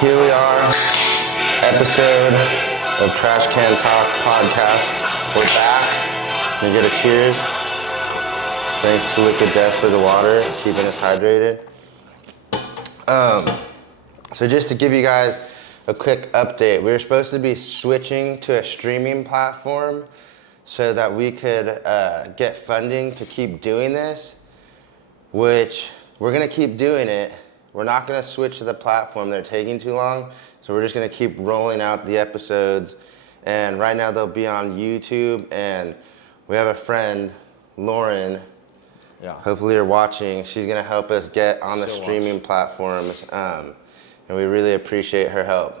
Here we are, episode of Trash Can Talk podcast. We're back. Can we get a cheers? Thanks to Liquid Death for the water, keeping us hydrated. So just to give you guys a quick update, we were supposed to be switching to a streaming platform so that we could get funding to keep doing this, which we're gonna keep doing it. We're not gonna switch to the platform, they're taking too long, so we're just gonna keep rolling out the episodes. And right now they'll be on YouTube, and we have a friend, Lauren. Yeah. Hopefully you're watching. She's gonna help us get on the streaming platforms, and we really appreciate her help.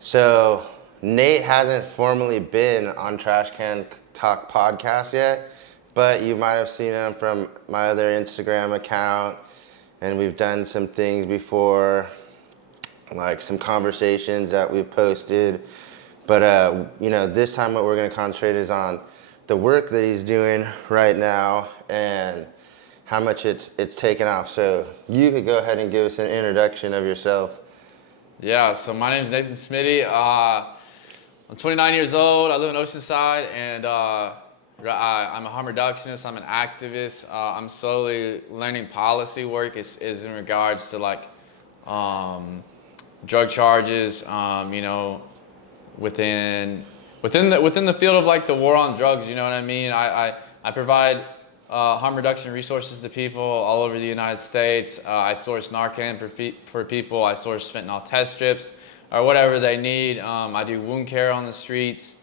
So Nate hasn't formally been on Trash Can Talk podcast yet, but you might have seen him from my other Instagram account, and we've done some things before, like some conversations that we've posted. But this time what we're gonna concentrate is on the work that he's doing right now and how much it's taken off. So you could go ahead and give us an introduction of yourself. Yeah, so my name is Nathan Smitty. I'm 29 years old. I live in Oceanside, and I'm a harm reductionist. I'm an activist. I'm slowly learning policy work is in regards to like drug charges. Within the field of like the war on drugs. You know what I mean? I provide harm reduction resources to people all over the United States. I source Narcan for people. I source fentanyl test strips or whatever they need. I do wound care on the streets.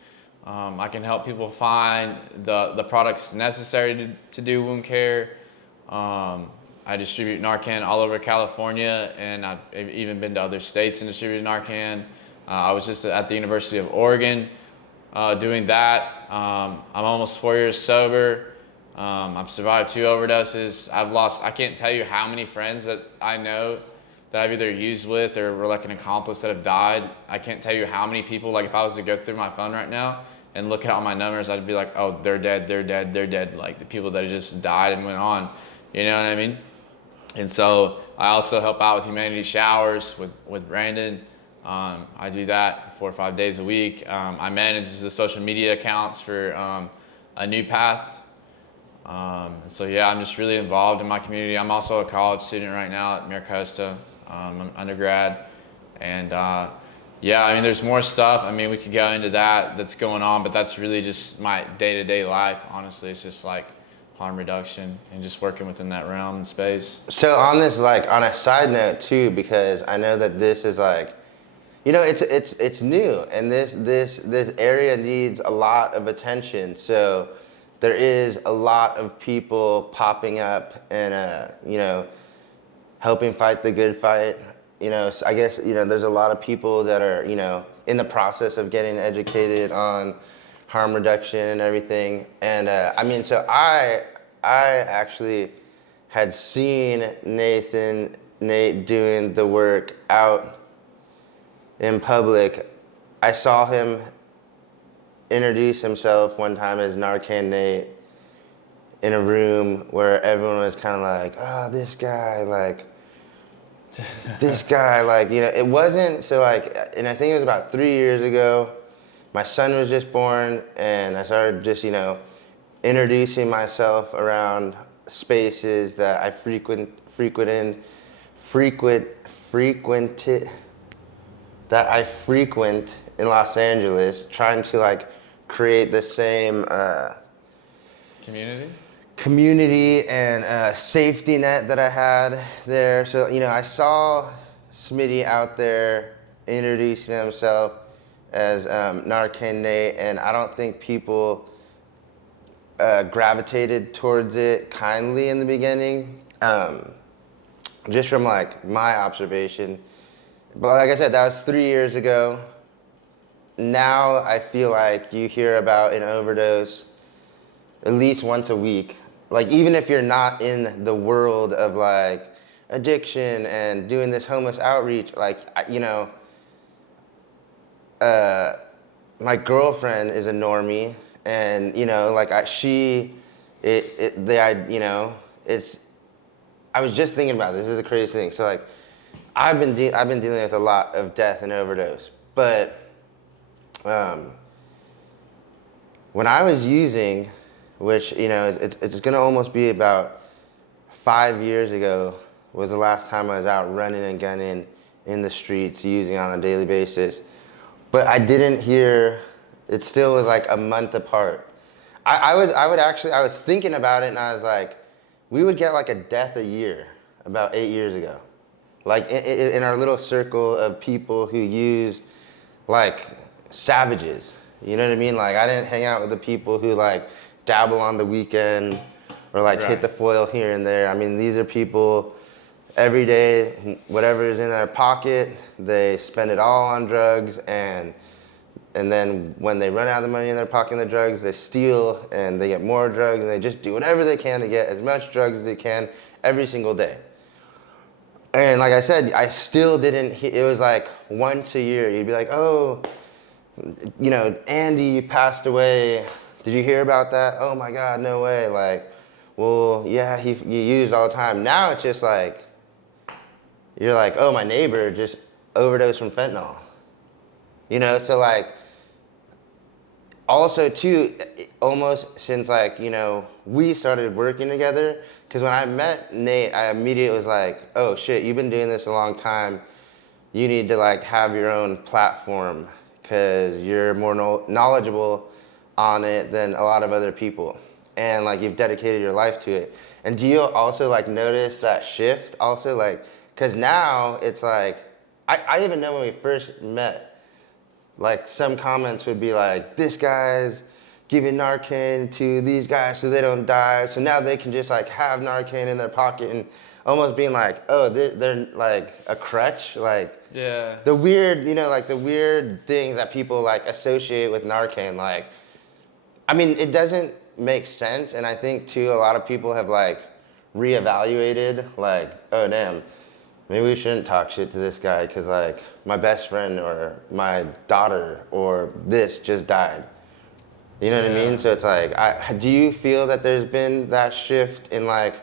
I can help people find the products necessary to do wound care. I distribute Narcan all over California, and I've even been to other states and distributed Narcan. I was just at the University of Oregon doing that. I'm almost 4 years sober. I've survived 2 overdoses. I can't tell you how many friends that I know that I've either used with or were like an accomplice that have died. I can't tell you how many people, like if I was to go through my phone right now and look at all my numbers, I'd be like, oh, they're dead, they're dead, they're dead. Like the people that have just died and went on, you know what I mean? And so I also help out with humanity showers with Brandon. I do that 4 or 5 days a week. I manage the social media accounts for A New Path. So yeah, I'm just really involved in my community. I'm also a college student right now at Miracosta. I'm undergrad, and there's more stuff. I mean, we could go into that's going on, but that's really just my day-to-day life. Honestly, it's just like harm reduction and just working within that realm and space. So on this, like on a side note too, because I know that this is like, it's new, and this area needs a lot of attention. So there is a lot of people popping up and helping fight the good fight. So I guess there's a lot of people that are in the process of getting educated on harm reduction and everything. And so I actually had seen Nate doing the work out in public. I saw him introduce himself one time as Narcan Nate in a room where everyone was kind of like, oh, this guy, like, it wasn't, so like, and I think it was about 3 years ago, my son was just born, and I started just, introducing myself around spaces that I frequent in Los Angeles, trying to like create the same community and safety net that I had there. So I saw Smitty out there introducing himself as Narcan Nate, and I don't think people gravitated towards it kindly in the beginning, just from like my observation. But like I said, that was 3 years ago. Now I feel like you hear about an overdose at least once a week. Like even if you're not in the world of like addiction and doing this homeless outreach, like my girlfriend is a normie, and I was just thinking about this. This is the craziest thing. So like I've been dealing with a lot of death and overdose, but when I was using, which it's gonna almost be about 5 years ago, was the last time I was out running and gunning in the streets using on a daily basis. But I didn't hear. It still was like a month apart. I was thinking about it, and I was like, we would get like a death a year about 8 years ago, like in our little circle of people who used, like, savages. You know what I mean? Like, I didn't hang out with the people who like dabble on the weekend or like hit the foil here and there. I mean, these are people every day, whatever is in their pocket, they spend it all on drugs, and then when they run out of the money in their pocket and the drugs, they steal and they get more drugs, and they just do whatever they can to get as much drugs as they can every single day. And like I said, I still didn't, it was like once a year, you'd be like, oh, Andy passed away. Did you hear about that? Oh my God, no way. Like, well, yeah, he used all the time. Now it's just like, you're like, oh, my neighbor just overdosed from fentanyl. So like, also too, almost since like, we started working together, because when I met Nate, I immediately was like, oh shit, you've been doing this a long time. You need to like have your own platform, because you're more knowledgeable on it than a lot of other people. And like, you've dedicated your life to it. And do you also like notice that shift also, like, because now it's like, I even know when we first met, like some comments would be like, this guy's giving Narcan to these guys so they don't die. So now they can just like have Narcan in their pocket, and almost being like, oh, they're like a crutch. Like, Yeah. the weird, like the weird things that people like associate with Narcan. Like, I mean, it doesn't make sense. And I think too, a lot of people have like reevaluated, like, oh damn, maybe we shouldn't talk shit to this guy because like my best friend or my daughter or this just died. You know what I mean? So it's like, do you feel that there's been that shift in like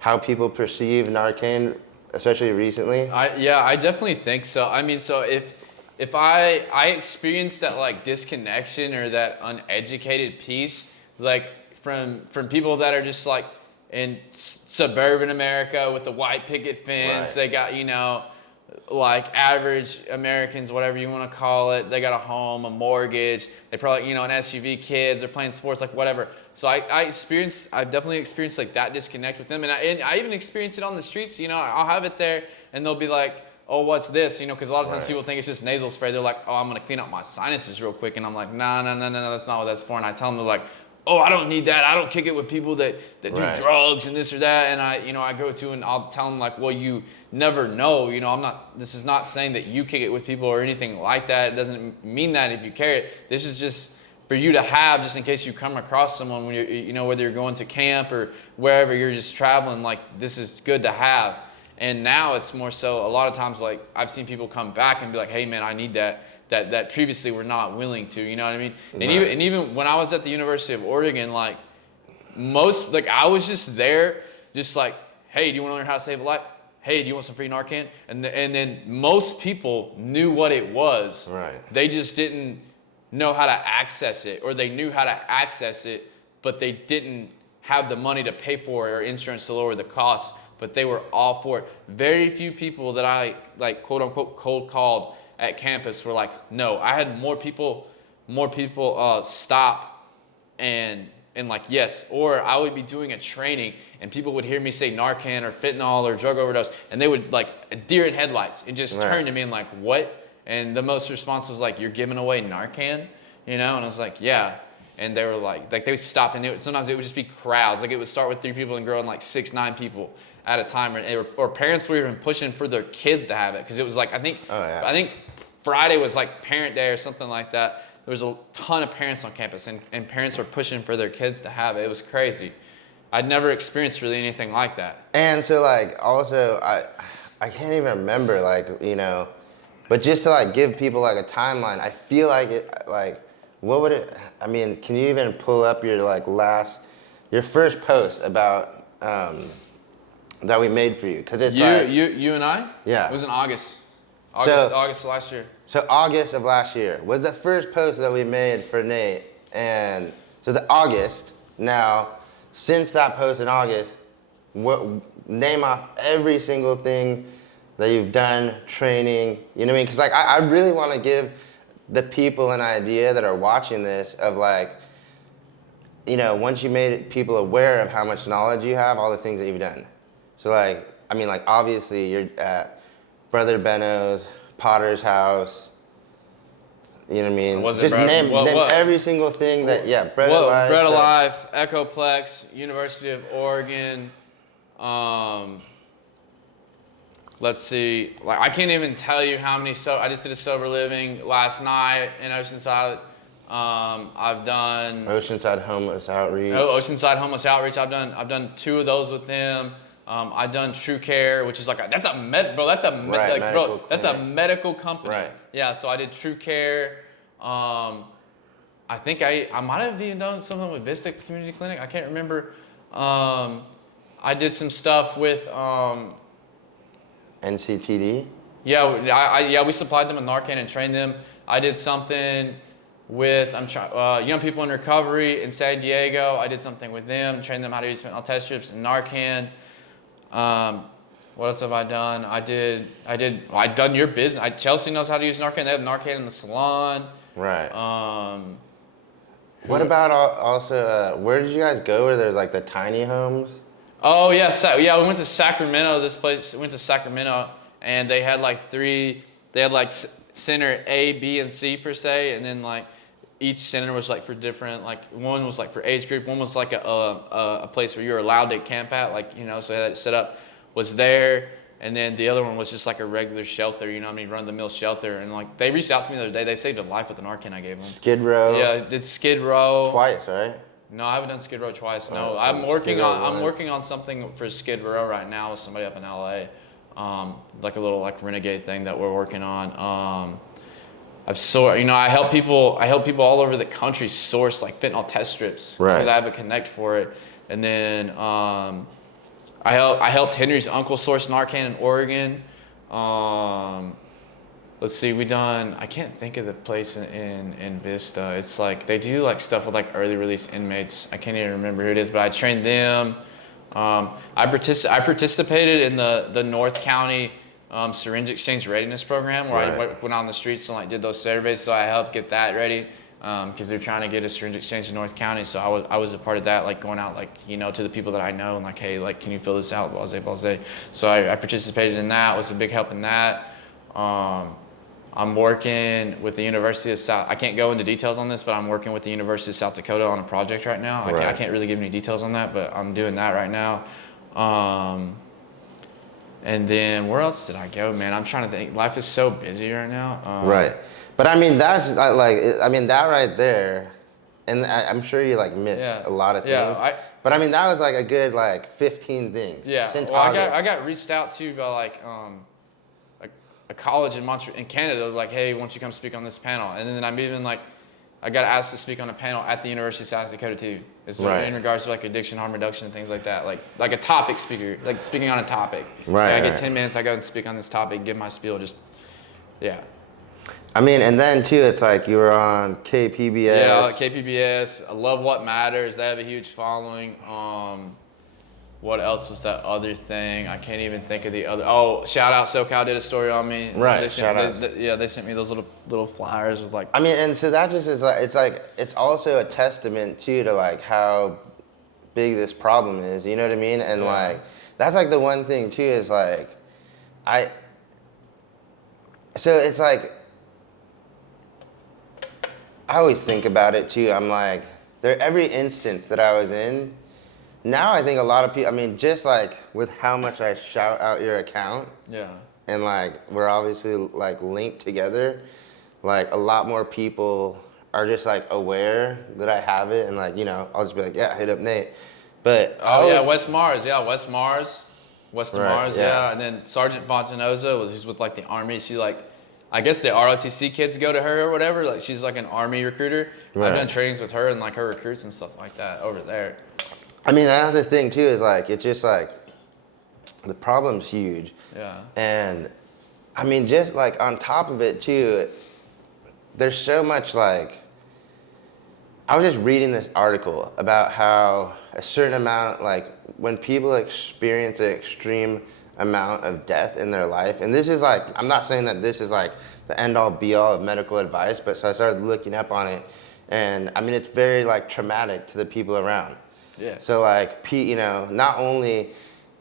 how people perceive Narcan, especially recently? I definitely think so. I mean, so if I experienced that like disconnection or that uneducated piece, like from people that are just like in suburban America with the white picket fence, they got, like average Americans, whatever you want to call it, they got a home, a mortgage, they probably, an SUV, kids, they're playing sports, like whatever. So I've definitely experienced like that disconnect with them. And I even experience it on the streets. I'll have it there and they'll be like, oh, what's this? Because a lot of times people think it's just nasal spray. They're like, oh, I'm going to clean up my sinuses real quick. And I'm like, no, that's not what that's for. And I tell them, they're like, oh, I don't need that. I don't kick it with people that do drugs and this or that. And I go to, and I'll tell them like, well, you never know. This is not saying that you kick it with people or anything like that. It doesn't mean that if you carry it. This is just for you to have, just in case you come across someone when you're, whether you're going to camp or wherever you're just traveling, like this is good to have. And now it's more so, a lot of times, like I've seen people come back and be like, hey man, I need that previously were not willing to, you know what I mean? And even when I was at the University of Oregon, like I was just there, just like, hey, do you want to learn how to save a life? Hey, do you want some free Narcan? And then most people knew what it was. Right. They just didn't know how to access it, or they knew how to access it, but they didn't have the money to pay for it or insurance to lower the cost, but they were all for it. Very few people that I like quote unquote cold called at campus were like, no. I had more people stop and like, yes. Or I would be doing a training and people would hear me say Narcan or fentanyl or drug overdose, and they would like a deer in headlights and just turn to me and like, what? And the most response was like, you're giving away Narcan? And I was like, yeah. And they were like they would stop, and sometimes it would just be crowds. Like it would start with 3 people and grow in like 6, 9 people at a time, or parents were even pushing for their kids to have it, because it was like, I think Friday was like parent day or something like that. There was a ton of parents on campus, and parents were pushing for their kids to have it. It was crazy. I'd never experienced really anything like that. And so like, also, I can't even remember, like, but just to like give people like a timeline, I feel like it, like, what would it, I mean, can you even pull up your like your first post about that we made for you? Because it's you and I. Yeah. It was in August of last year. So August of last year was the first post that we made for Nate, and so the August. Now, since that post in August, name off every single thing that you've done, training. You know what I mean? Because like I really want to give the people an idea that are watching this of like, you know, once you made people aware of how much knowledge you have, all the things that you've done. So like, I mean, like obviously you're at Brother Benno's, Potter's house. You know what I mean? Just name every single thing that, Bread Alive. Bread Alive, Echoplex, University of Oregon. Let's see. Like I can't even tell you how many. I just did a sober living last night in Oceanside. I've done Oceanside Homeless Outreach. Oceanside Homeless Outreach. I've done 2 of those with them. I've done True Care, which is like that's a medical company. Right. Yeah. So I did True Care. I think I might have even done something with Vista Community Clinic. I can't remember. I did some stuff with NCTD. Yeah, we supplied them with Narcan and trained them. I did something with young people in recovery in San Diego. I did something with them, trained them how to use fentanyl test strips and Narcan. What else have I done? I've done your business. Chelsea knows how to use Narcan. They have Narcan in the salon. Right. What about also, where did you guys go where there's like the tiny homes? Oh, yeah. We went to Sacramento. We went to Sacramento, and they had like center A, B, and C per se, and then like each center was like for different, like one was like for age group, one was like a place where you were allowed to camp at, like, you know, so that set up was there, and then the other one was just like a regular shelter, you know what I mean, run-of-the-mill shelter, and like they reached out to me the other day. They saved a life with the Narcan I gave them. Skid Row. Yeah, did Skid Row twice, right? No, I haven't done Skid Row twice. No, I'm working on something for Skid Row right now with somebody up in LA, like a little like renegade thing that we're working on. I help people all over the country source like fentanyl test strips because I have a connect for it, and then I helped Henry's uncle source Narcan in Oregon. Let's see, I can't think of the place in Vista. It's like, they do like stuff with like early release inmates. I can't even remember who it is, but I trained them. I participated in the North County syringe exchange readiness program where I went on the streets and like did those surveys. So I helped get that ready because they're trying to get a syringe exchange in North County. So I was a part of that, like going out, like, you know, to the people that I know and like, hey, like, can you fill this out? Blase, blase. So I participated in that. Was a big help in that. I'm working with the University of South. I can't go into details on this, but I'm working with the University of South Dakota on a project right now. I can't really give any details on that, but I'm doing that right now. And then where else did I go, man? I'm trying to think. Life is so busy right now. Right. But I mean, that's like, that right there, and I'm sure you like missed a lot of things. Yeah, but I mean, that was like a good like 15 things. Yeah. Since well, I got reached out to by like a college in Canada. That was like, hey, why don't you come speak on this panel? And then I got asked to speak on a panel at the University of South Dakota too. It's in regards to like addiction, harm reduction, and things like that. Like a topic speaker, like speaking on a topic. Right. Like I get 10 minutes, I go and speak on this topic, give my spiel, I mean, and then too, it's like you were on KPBS. Yeah, KPBS. I love What Matters. They have a huge following. What else was that other thing? I can't even think of the other. Oh, shout out SoCal did a story on me. Right. They sent me those little flyers with like. I mean, and so that just is like it's also a testament too to like how big this problem is. You know what I mean? And like that's like the one thing too is like so it's like I always think about it too. I'm like every instance that I was in. Now I think a lot of people, I mean, just like with how much I shout out your account. Yeah. And like, we're obviously like linked together. Like a lot more people are just like aware that I have it. And like, you know, I'll just be like, yeah, hit up Nate. But West Mars. Western Mars. Yeah. And then Sergeant Fontanoza, who's with like the Army. She like, I guess the ROTC kids go to her or whatever. Like she's like an Army recruiter. Right. I've done trainings with her and like her recruits and stuff like that over there. I mean, another thing too is like, it's just like, the problem's huge. Yeah. And I mean, just like on top of it too, there's so much like, I was just reading this article about how a certain amount, like when people experience an extreme amount of death in their life, and this is like, I'm not saying that this is like the end all be all of medical advice, but so I started looking up on it, and I mean, it's very like traumatic to the people around. Yeah. So like, you know, not only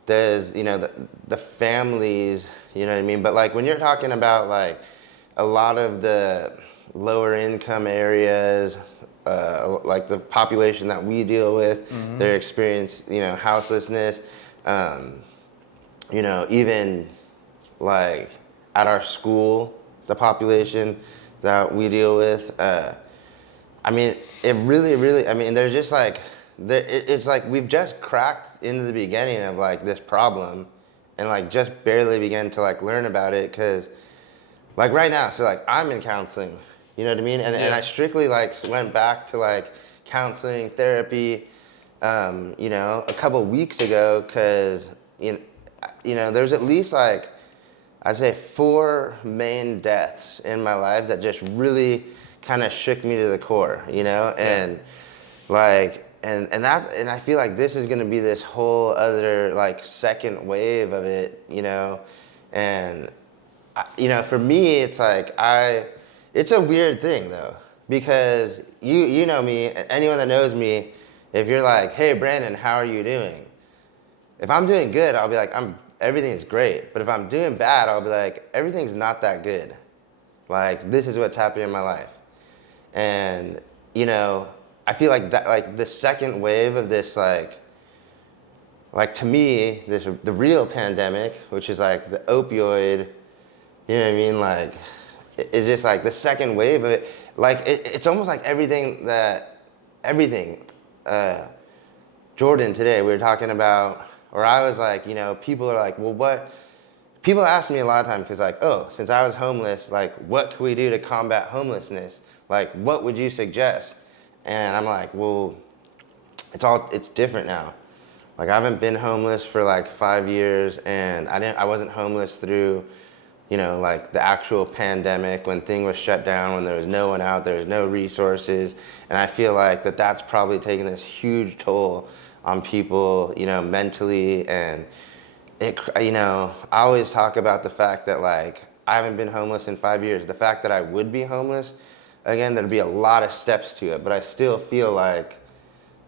does, you know, the families, you know what I mean, but like when you're talking about like a lot of the lower income areas, like the population that we deal with, they experience, you know, houselessness, you know, even like at our school, the population that we deal with, I mean, it really, I mean, there's just like, it's like we've just cracked into the beginning of like this problem and like just barely began to like learn about it, because like right now, so like I'm in counseling, you know what I mean? And I strictly like went back to like counseling, therapy, you know, a couple weeks ago, because, you know, there's at least like, I'd say 4 main deaths in my life that just really kind of shook me to the core, you know? And like, and I feel like this is gonna be this whole other like second wave of it, you know? And, you know, for me, it's like, it's a weird thing though, because you know me, anyone that knows me, if you're like, hey Brandon, how are you doing? If I'm doing good, I'll be like, everything's great. But if I'm doing bad, I'll be like, everything's not that good. Like, this is what's happening in my life. And, you know, I feel like that, like the second wave of this, like to me, the real pandemic, which is like the opioid, you know what I mean? Like, it's just like the second wave of it. Like, it's almost like everything, Jordan, today we were talking about, or I was like, you know, people are like, well, what? People ask me a lot of times, because like, oh, since I was homeless, like, what can we do to combat homelessness? Like, what would you suggest? And I'm like, well, it's different now. Like, I haven't been homeless for like 5 years, and I wasn't homeless through, you know, like the actual pandemic, when things was shut down, when there was no one out, there was no resources. And I feel like that's probably taken this huge toll on people, you know, mentally. And it, you know, I always talk about the fact that like, I haven't been homeless in 5 years. The fact that I would be homeless, again, there'd be a lot of steps to it, but I still feel like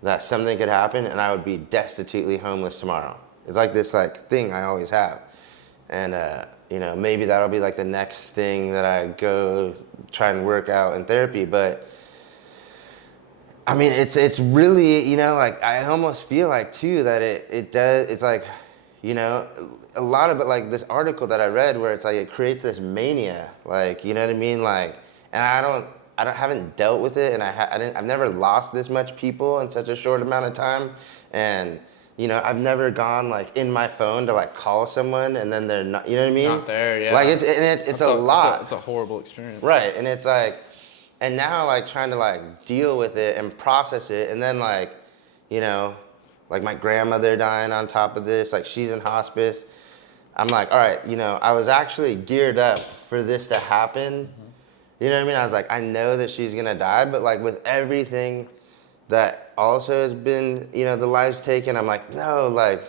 that something could happen and I would be destitutely homeless tomorrow. It's like this like thing I always have. And, you know, maybe that'll be like the next thing that I go try and work out in therapy. But I mean, it's really, you know, like I almost feel like too that it does, it's like, you know, a lot of it, like this article that I read where it's like it creates this mania, like, you know what I mean? Like, and I haven't dealt with it, and I've never lost this much people in such a short amount of time. And, you know, I've never gone like in my phone to like call someone and then they're not, you know what I mean? Not there, yeah. Like it's a lot. It's a horrible experience. Right, and it's like, and now like trying to like deal with it and process it, and then like, you know, like my grandmother dying on top of this, like she's in hospice. I'm like, all right, you know, I was actually geared up for this to happen. You know what I mean? I was like, I know that she's gonna die, but like with everything that also has been, you know, the lives taken, I'm like, no, like,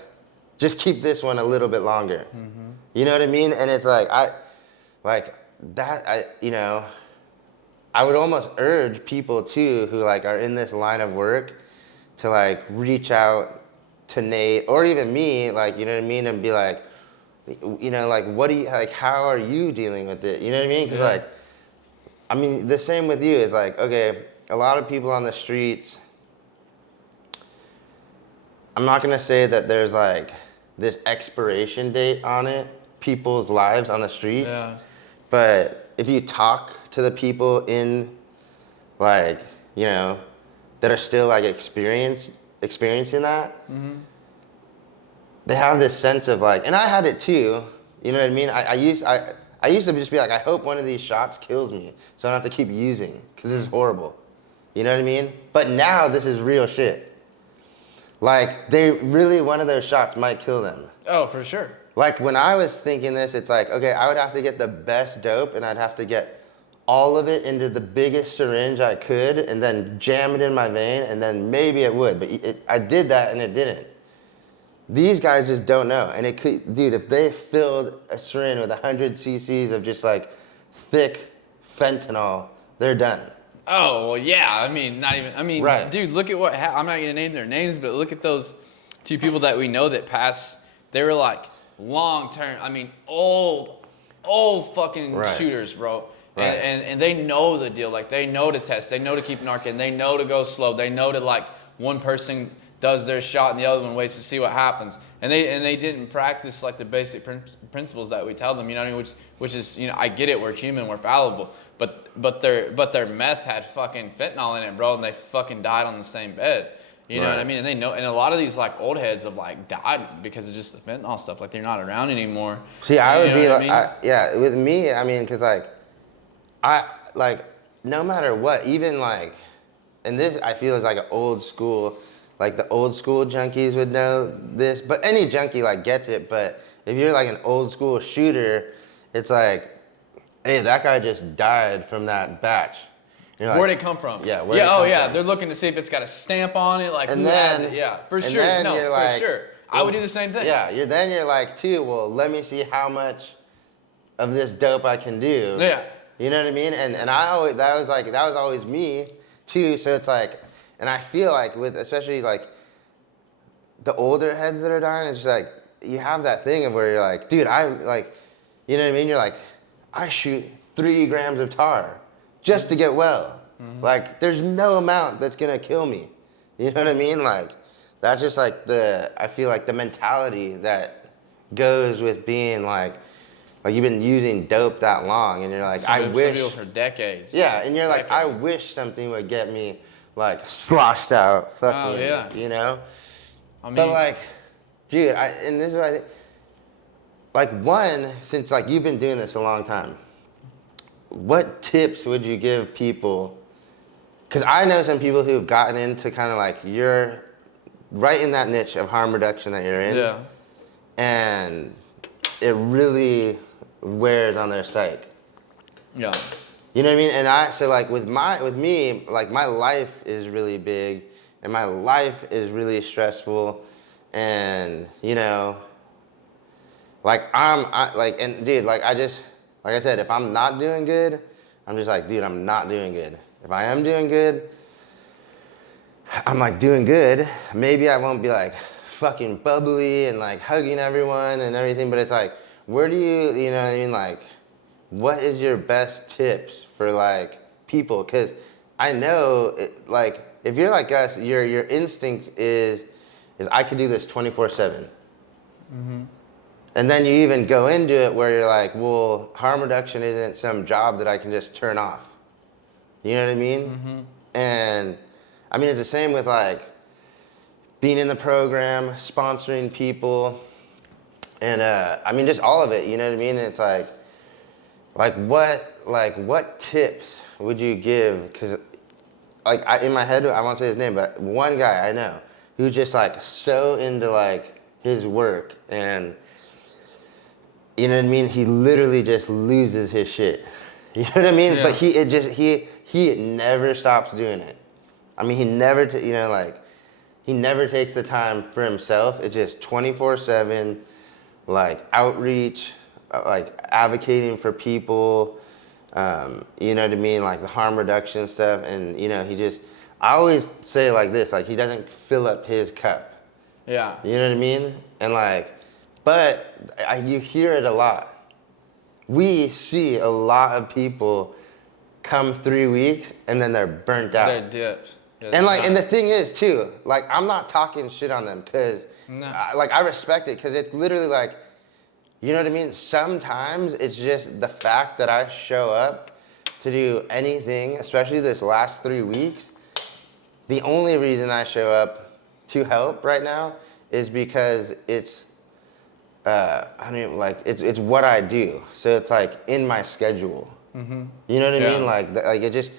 just keep this one a little bit longer. You know what I mean? And it's like, you know, I would almost urge people too who like are in this line of work to like reach out to Nate or even me, like, you know what I mean? And be like, you know, like, how are you dealing with it? You know what I mean? Because like, I mean, the same with you. It's like, okay, a lot of people on the streets, I'm not gonna say that there's like this expiration date on it, people's lives on the streets, but if you talk to the people in like, you know, that are still like experiencing that, they have this sense of like, and I had it too, you know what I mean? I used to just be like, I hope one of these shots kills me so I don't have to keep using, because this is horrible. You know what I mean? But now this is real shit. Like, one of those shots might kill them. Oh, for sure. Like, when I was thinking this, it's like, okay, I would have to get the best dope, and I'd have to get all of it into the biggest syringe I could, and then jam it in my vein, and then maybe it would. But I did that, and it didn't. These guys just don't know. And it could, dude, if they filled a syringe with 100 cc's of just like thick fentanyl, they're done. Oh, well, yeah. I mean, right. Dude, look at I'm not going to name their names, but look at those two people that we know that passed. They were like long-term, old fucking shooters, bro. Right. And they know the deal. Like, they know to test. They know to keep Narcan. They know to go slow. They know to, like, one person does their shot and the other one waits to see what happens. And they didn't practice, like, the basic principles that we tell them, you know what I mean? Which is, you know, I get it, we're human, we're fallible. But their meth had fucking fentanyl in it, bro, and they fucking died on the same bed. You know what I mean? And they know, and a lot of these, like, old heads have, like, died because of just the fentanyl stuff. Like, they're not around anymore. See, I would be like, yeah, with me, I mean, because, like, no matter what, even, like, and this, I feel, is like an old school, like, the old school junkies would know this, but any junkie, like, gets it. But if you're, like, an old school shooter, it's like, hey, that guy just died from that batch. Like, where'd it come from? Yeah, They're looking to see if it's got a stamp on it, like, who has it? Yeah, for sure. No, for sure. I would do the same thing. Yeah, you're like, too, well, let me see how much of this dope I can do. Yeah. You know what I mean? And that was always me, too. So it's like, and I feel like with, especially like the older heads that are dying, it's just like, you have that thing of where you're like, dude, I like, you know what I mean? You're like, I shoot 3 grams of tar just to get well. Mm-hmm. Like, there's no amount that's gonna kill me. You know what I mean? Like, that's just like I feel like the mentality that goes with being like you've been using dope that long, and you're like, I wish. Some people for decades. Yeah, and you're like, I wish something would get me like sloshed out, fucking, you know? I mean, but like, dude, and this is what I think. Like, one, since like you've been doing this a long time, what tips would you give people? Because I know some people who've gotten into kind of like, you're right in that niche of harm reduction that you're in. Yeah. And it really wears on their psyche. Yeah. You know what I mean? And so like with me, like my life is really big and my life is really stressful, and you know, like and dude, like I said, if I'm not doing good, I'm just like, dude, I'm not doing good. If I am doing good, I'm like doing good. Maybe I won't be like fucking bubbly and like hugging everyone and everything, but it's like, where do you know what I mean? Like, what is your best tips for like people? Because I know, like, if you're like us, your instinct is I could do this 24/7. Mm-hmm. And then you even go into it where you're like, well, harm reduction isn't some job that I can just turn off. You know what I mean? Mm-hmm. And I mean, it's the same with like being in the program, sponsoring people, and I mean, just all of it. You know what I mean? And it's like what tips would you give? Because like in my head, I won't say his name, but one guy I know who's just like so into like his work, and you know what I mean? He literally just loses his shit. You know what I mean? Yeah. But he never stops doing it. I mean, he never takes the time for himself. It's just 24/7, like outreach, like advocating for people. You know what I mean? Like the harm reduction stuff, and you know, I always say like this, like he doesn't fill up his cup. Yeah. You know what I mean? And like, but you hear it a lot. We see a lot of people come 3 weeks and then they're burnt out. They're dipped. Yeah, and like, and the thing is too, like, I'm not talking shit on them because, I respect it, because it's literally like, you know what I mean? Sometimes it's just the fact that I show up to do anything, especially this last 3 weeks. The only reason I show up to help right now is because it's, it's what I do. So it's like in my schedule. Mm-hmm. You know what I mean? Like it just,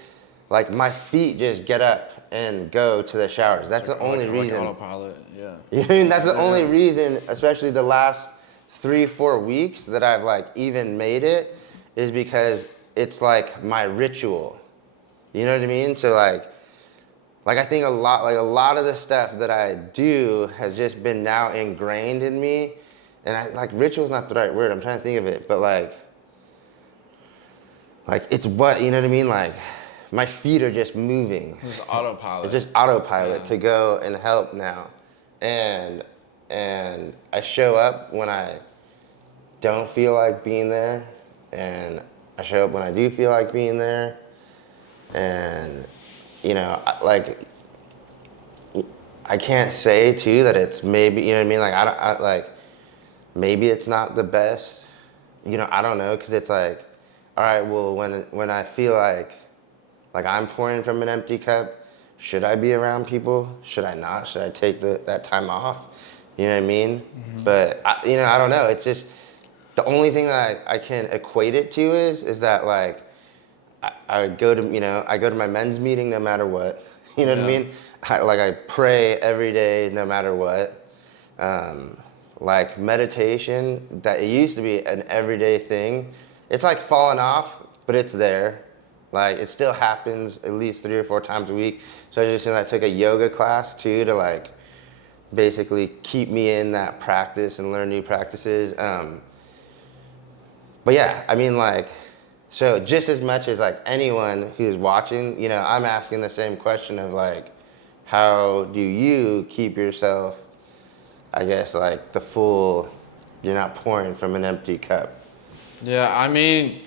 like my feet just get up and go to the showers. That's the only reason. Autopilot, yeah. You know what I mean? That's the only reason, especially the last 3-4 weeks that I've like even made it, is because it's like my ritual. You know what I mean? So like I think a lot of the stuff that I do has just been now ingrained in me. And I like ritual's not the right word. I'm trying to think of it, but like it's what, you know what I mean? Like my feet are just moving. Just autopilot. It's just autopilot to go and help now. And I show up when I don't feel like being there, and I show up when I do feel like being there. And you know, like I can't say too that it's maybe, you know what I mean? Like I like maybe it's not the best. You know, I don't know, because it's like, all right, well, when I feel like I'm pouring from an empty cup, should I be around people? Should I not? Should I take that time off? You know what I mean? Mm-hmm. But you know, I don't know. It's just the only thing that I can equate it to is that like I go to my men's meeting no matter what. You know what I mean? I pray every day no matter what. Like meditation, that it used to be an everyday thing. It's like fallen off, but it's there. Like it still happens at least 3 or 4 times a week. So I took a yoga class too to like basically keep me in that practice and learn new practices. But yeah, I mean like, so just as much as like anyone who's watching, you know, I'm asking the same question of like, how do you keep yourself, I guess, like the full, you're not pouring from an empty cup? Yeah, I mean,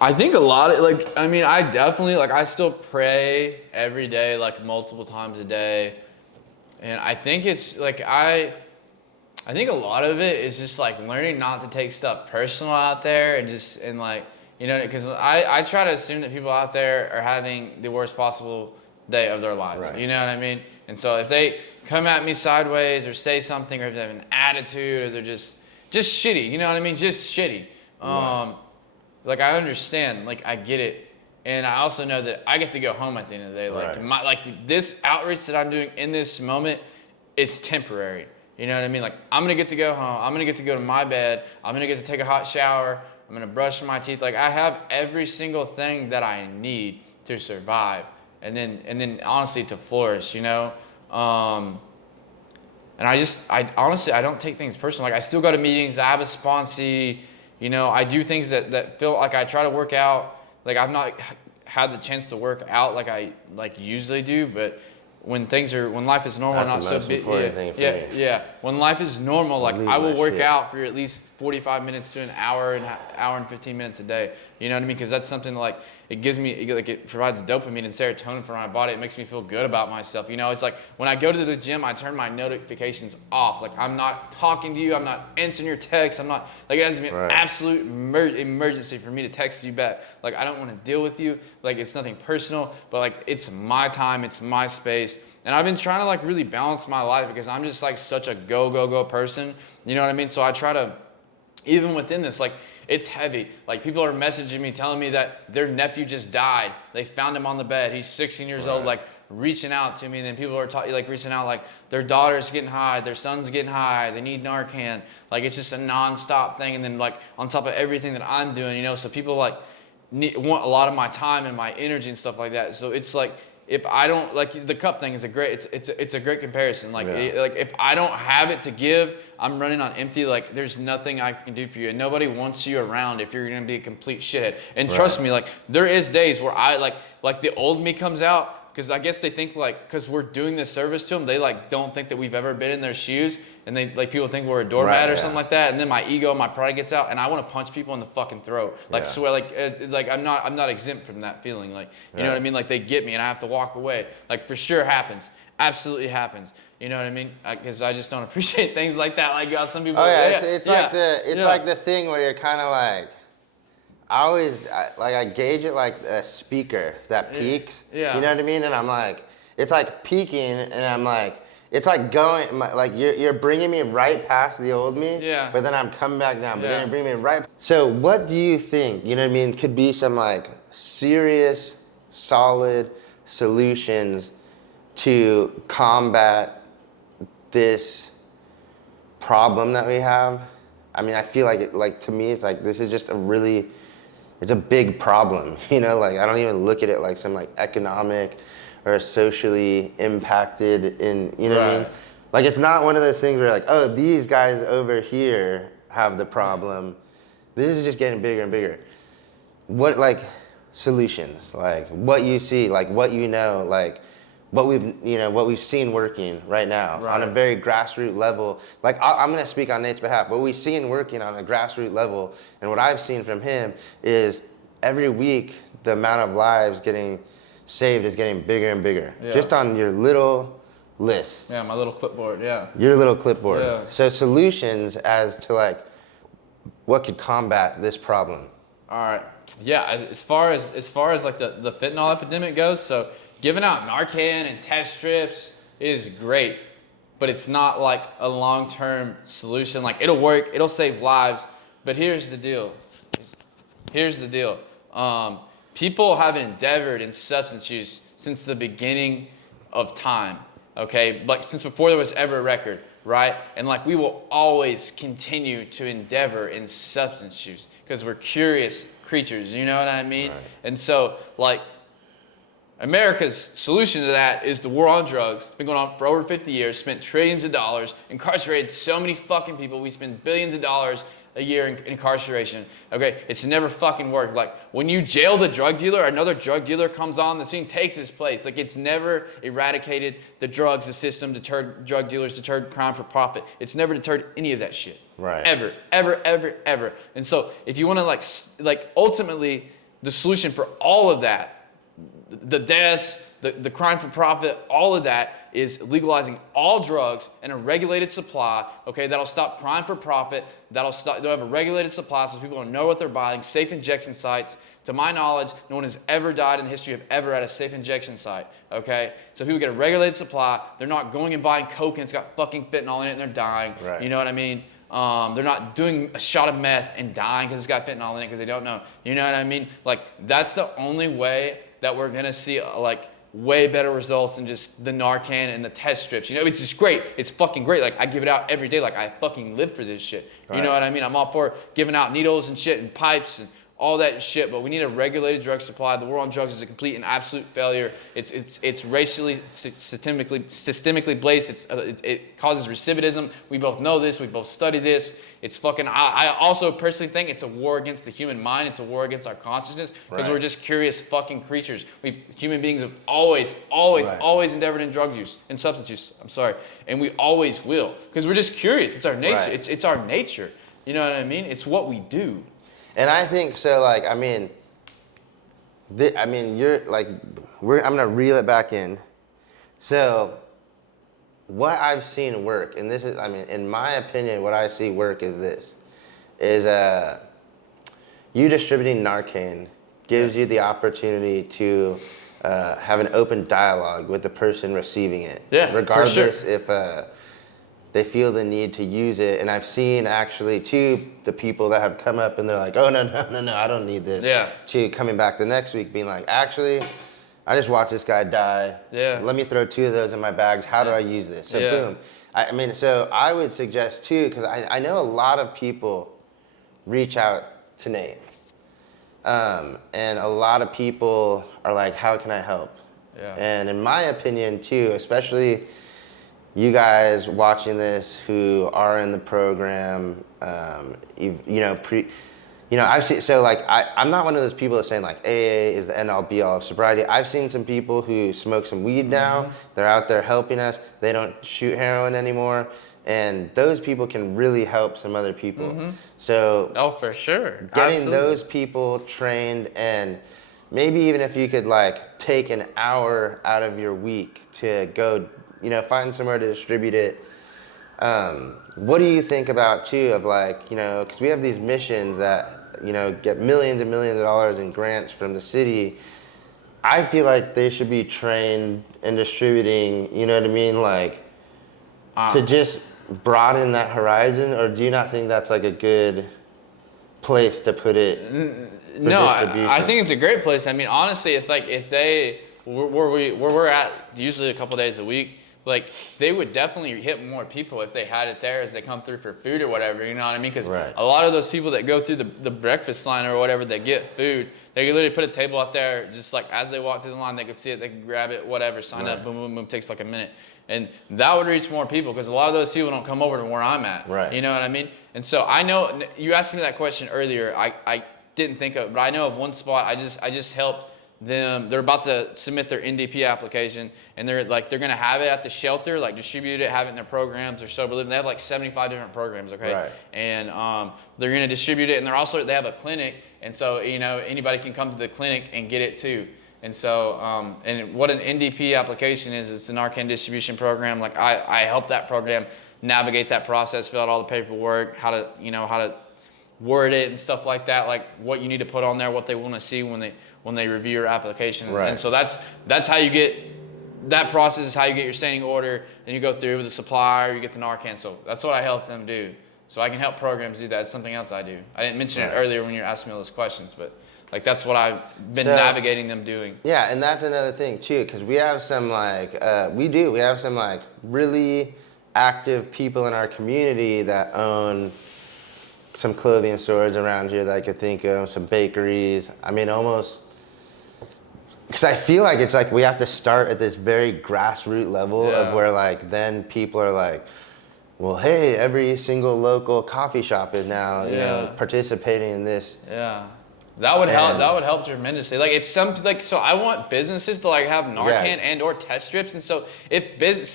I think a lot of, like, I mean, I definitely, like, I still pray every day, like, multiple times a day. And I think it's, like, I think a lot of it is just, like, learning not to take stuff personal out there and like, you know, because I try to assume that people out there are having the worst possible day of their lives. Right. You know what I mean? And so if they come at me sideways or say something, or if they have an attitude, or they're just shitty, you know what I mean? Just shitty. Right. Like I understand, like I get it, and I also know that I get to go home at the end of the day. Like like this outreach that I'm doing in this moment is temporary. You know what I mean? Like I'm gonna get to go home. I'm gonna get to go to my bed. I'm gonna get to take a hot shower. I'm gonna brush my teeth. Like I have every single thing that I need to survive, and then honestly to flourish. You know. And I honestly don't take things personal. Like I still go to meetings. I have a sponsee. You know, I do things that feel like I try to work out. Like I've not had the chance to work out like I usually do, but when life is normal, that's not so big. Yeah. When life is normal, like I will work out for at least 45 minutes to an hour and 15 minutes a day. You know what I mean? Because that's something like it gives me, it provides dopamine and serotonin for my body. It makes me feel good about myself. You know, it's like when I go to the gym, I turn my notifications off. Like I'm not talking to you. I'm not answering your texts. I'm not, like it has to be an absolute emergency for me to text you back. Like I don't want to deal with you. Like it's nothing personal, but like it's my time. It's my space. And I've been trying to like really balance my life because I'm just like such a go person. You know what I mean? So I try to, even within this, like it's heavy. Like people are messaging me, telling me that their nephew just died. They found him on the bed. He's 16 years old, like reaching out to me. And then people are like reaching out, like their daughter's getting high, their son's getting high, they need Narcan. Like it's just a nonstop thing. And then like on top of everything that I'm doing, you know, so people like want a lot of my time and my energy and stuff like that. So it's like, if I don't, like the cup thing is it's a great comparison. Like like if I don't have it to give, I'm running on empty. Like there's nothing I can do for you, and nobody wants you around if you're gonna be a complete shithead. And trust me, like there is days where I like the old me comes out. Because I guess they think like, because we're doing this service to them, they like don't think that we've ever been in their shoes, and they like people think we're a doormat or something like that, and then my ego, my pride gets out, and I want to punch people in the fucking throat. Like swear, like it's like I'm not exempt from that feeling. Like you know what I mean? Like they get me, and I have to walk away. Like for sure happens, absolutely happens. You know what I mean? Because I just don't appreciate things like that. Like some people. Oh yeah, it's like the thing where you're kind of like. I gauge it like a speaker that peaks. Yeah. You know what I mean? And I'm like, it's like peaking, and I'm like, it's like going, like you're bringing me right past the old me. Yeah. But then I'm coming back down. But then you're bringing me right. So what do you think? You know what I mean? Could be some like serious, solid solutions to combat this problem that we have. I mean, I feel like to me, it's like this is just it's a big problem. You know, like I don't even look at it like some like economic or socially impacted you know what I mean? Like it's not one of those things where like, oh, these guys over here have the problem. This is just getting bigger and bigger. What like solutions? Like what you see, like what you know, like what we've seen working right now on a very grassroots level. Like I'm gonna speak on Nate's behalf, but we've seen working on a grassroots level, and what I've seen from him is every week the amount of lives getting saved is getting bigger and bigger. Yeah. Just on your little list. Yeah, my little clipboard. Yeah. Your little clipboard. Yeah. So solutions as to like what could combat this problem. All right. Yeah. As far as like the fentanyl epidemic goes, so giving out Narcan and test strips is great, but it's not like a long-term solution. Like it'll work, it'll save lives, but here's the deal. People have endeavored in substance use since the beginning of time, okay? Like since before there was ever a record, right? And like we will always continue to endeavor in substance use because we're curious creatures, you know what I mean? Right. And so like America's solution to that is the war on drugs. It's been going on for over 50 years, spent trillions of dollars, incarcerated so many fucking people. We spend billions of dollars a year in incarceration. Okay, it's never fucking worked. Like when you jail the drug dealer, another drug dealer comes on the scene, takes his place. Like it's never eradicated the drugs, the system, deterred drug dealers, deterred crime for profit. It's never deterred any of that shit. Right. Ever, ever, ever, ever. And so if you want to like ultimately the solution for all of that, the deaths, the crime for profit, all of that is legalizing all drugs and a regulated supply, okay, that'll stop crime for profit, they'll have a regulated supply so people don't know what they're buying, safe injection sites. To my knowledge, no one has ever died in the history of ever at a safe injection site, okay? So people get a regulated supply, they're not going and buying coke and it's got fucking fentanyl in it and they're dying, right. You know what I mean? They're not doing a shot of meth and dying because it's got fentanyl in it because they don't know, you know what I mean? Like that's the only way that we're gonna see like way better results than just the Narcan and the test strips. You know, it's just great. It's fucking great. Like I give it out every day. Like I fucking live for this shit. You know what I mean? I'm all for giving out needles and shit and pipes and all that shit, but we need a regulated drug supply. The war on drugs is a complete and absolute failure. It's racially, systemically based. It causes recidivism. We both know this. We both study this. It's fucking. I also personally think it's a war against the human mind. It's a war against our consciousness because we're just curious fucking creatures. Human beings have always endeavored in drug use and substance use. I'm sorry, and we always will because we're just curious. It's our nature. Right. It's our nature. You know what I mean? It's what we do. And I think so. Like, I mean, you're like, I'm gonna reel it back in. So, what I've seen work, and this is, I mean, in my opinion, what I see work is this: is you distributing Narcan gives you the opportunity to have an open dialogue with the person receiving it. Yeah, regardless for sure. if they feel the need to use it. And I've seen actually too the people that have come up and they're like, oh no, I don't need this. Yeah. To coming back the next week being like, actually, I just watched this guy die. Yeah. Let me throw 2 of those in my bags. How do I use this? So boom. I mean, so I would suggest too, because I know a lot of people reach out to Nate. And a lot of people are like, how can I help? Yeah. And in my opinion too, especially you guys watching this who are in the program, I've seen, so like, I'm not one of those people that's saying like AA is the end all be all of sobriety. I've seen some people who smoke some weed now, they're out there helping us, they don't shoot heroin anymore, and those people can really help some other people. So, oh, for sure. Getting those people trained, and maybe even if you could like take an hour out of your week to go, find somewhere to distribute it. What do you think about too of like, because we have these missions that, get millions and millions of dollars in grants from the city. I feel like they should be trained in distributing, you know what I mean? Like to just broaden that horizon, or do you not think that's like a good place to put it? No, I think it's a great place. I mean, honestly, if they where we're at usually a couple days a week, like they would definitely hit more people if they had it there as they come through for food or whatever, you know what I mean? Because a lot of those people that go through the breakfast line or whatever, that get food, they could literally put a table out there, just like as they walk through the line, they could see it, they could grab it, whatever, sign up, boom, boom, boom, takes like a minute. And that would reach more people because a lot of those people don't come over to where I'm at, you know what I mean? And so I know, you asked me that question earlier, I didn't think of, but I know of one spot, I just helped them. They're about to submit their NDP application, and they're gonna have it at the shelter, like distribute it, have it in their programs or sober living. They have like 75 different programs, okay? And they're gonna distribute it, and they have a clinic, and so you know anybody can come to the clinic and get it too. And so, and what an NDP application is, it's the Narcan distribution program. Like I help that program navigate that process, fill out all the paperwork, how to word it and stuff like that, like what you need to put on there, what they want to see when they review your application. And so that's how you get, that process is how you get your standing order, then you go through with the supplier, you get the Narcan. So that's what I help them do. So I can help programs do that. It's something else I do. I didn't mention it earlier when you were asking me all those questions, but like that's what I've been navigating them doing. Yeah, and that's another thing too, because we have some we have some like really active people in our community that own some clothing stores around here that I could think of, some bakeries. I mean, almost, because I feel like it's like we have to start at this very grassroots level of where like then people are like, well, hey, every single local coffee shop is now you know participating in this. That would help. That would help tremendously. Like if so I want businesses to like have Narcan and or test strips, and so if business,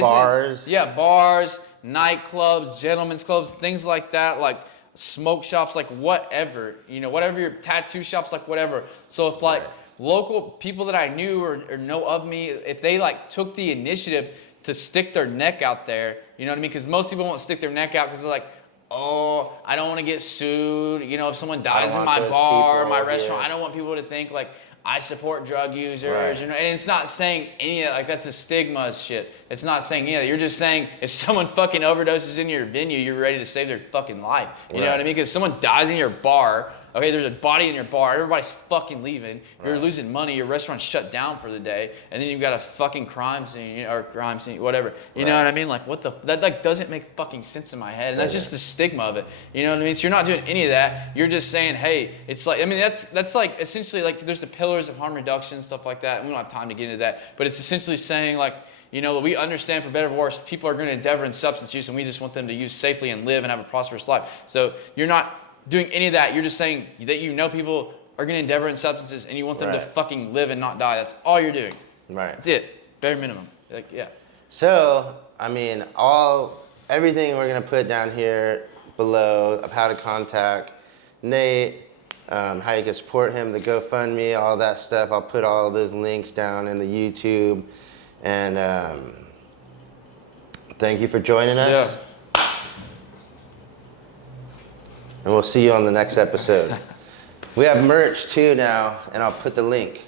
bars, bars, nightclubs, gentlemen's clubs, things like that, like smoke shops, like whatever, you know, whatever your tattoo shops, like whatever. So if like local people that I knew or know of me, if they like took the initiative to stick their neck out there, you know what I mean? Because most people won't stick their neck out because they're like, oh, I don't want to get sued. You know, if someone dies in my bar or my restaurant, I don't want people to think like I support drug users. You know, and it's not saying any of that, like that's a stigma shit. It's not saying any of that. You're just saying if someone fucking overdoses in your venue, you're ready to save their fucking life. You know what I mean? Because if someone dies in your bar, okay, there's a body in your bar, everybody's fucking leaving, you're losing money, your restaurant's shut down for the day, and then you've got a fucking crime scene, whatever. You know what I mean? Like that like doesn't make fucking sense in my head, and that's just the stigma of it. You know what I mean? So you're not doing any of that. You're just saying, hey, it's like, I mean, that's like essentially like there's the pillars of harm reduction, stuff like that. We don't have time to get into that, but it's essentially saying like, you know, we understand for better or worse, people are going to endeavor in substance use, and we just want them to use safely and live and have a prosperous life. So you're not doing any of that. You're just saying that you know people are going to endeavor in substances and you want them to fucking live and not die. That's all you're doing. That's it. Bare minimum. Like, So, I mean, everything we're going to put down here below of how to contact Nate, how you can support him, the GoFundMe, all that stuff. I'll put all those links down in the YouTube. And thank you for joining us. And we'll see you on the next episode. We have merch too now, and I'll put the link.